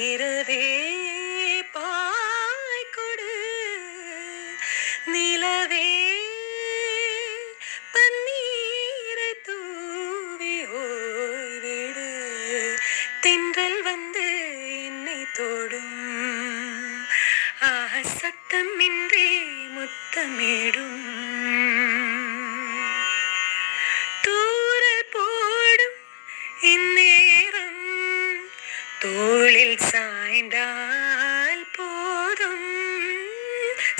இரவே பாய்கொடு நிலவே பன்னீரை தூவி ஓய்விடு தென்றல் வந்து என்னை தோடும் சத்தமின்றி முத்தமிடும் தூரல் போடும் இந்நேரம் தோளில் சாய்ந்தால் போதும்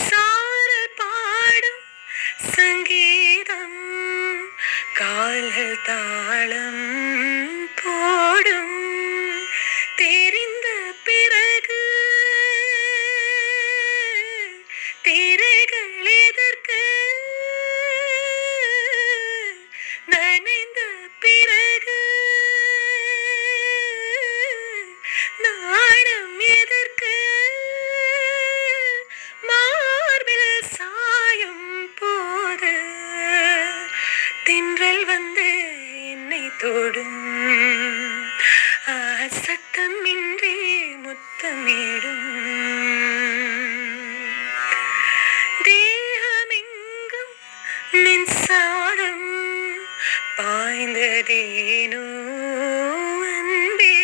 சாரல் பாடும் சங்கீதம் கால்கள் தாளம் போடும் தெரிந்த பிறகு திரைகள் எதற்கு நனைந்த பிறகு நாணம் எதற்கு மார்பில் சாயும் போது தென்றல் வந்து என்னை தொடும் சத்தமின்றி முத்தமிடும் தேகமெங்கும் மின்சாரம் பாய்ந்ததேனோ அன்பே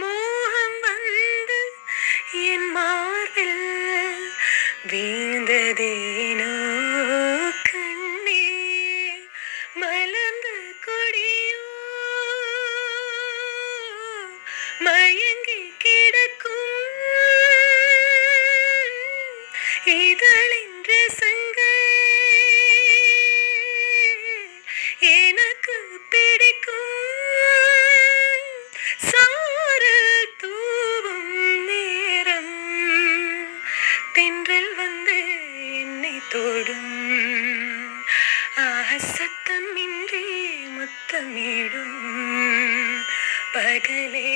மோகம் வந்து என் மார்பில் வீழ்ந்ததேனோ கண்ணே மலர்ந்த கொடியோ மயங்கி கிடக்கும் இதழின் ரசங்கள் எனக்கு பிடிக்கும் சாரல் தூவும் நேரம் தென்றல் வந்து என்னை தொடும் சத்தமின்றி முத்தமிடும் பகலே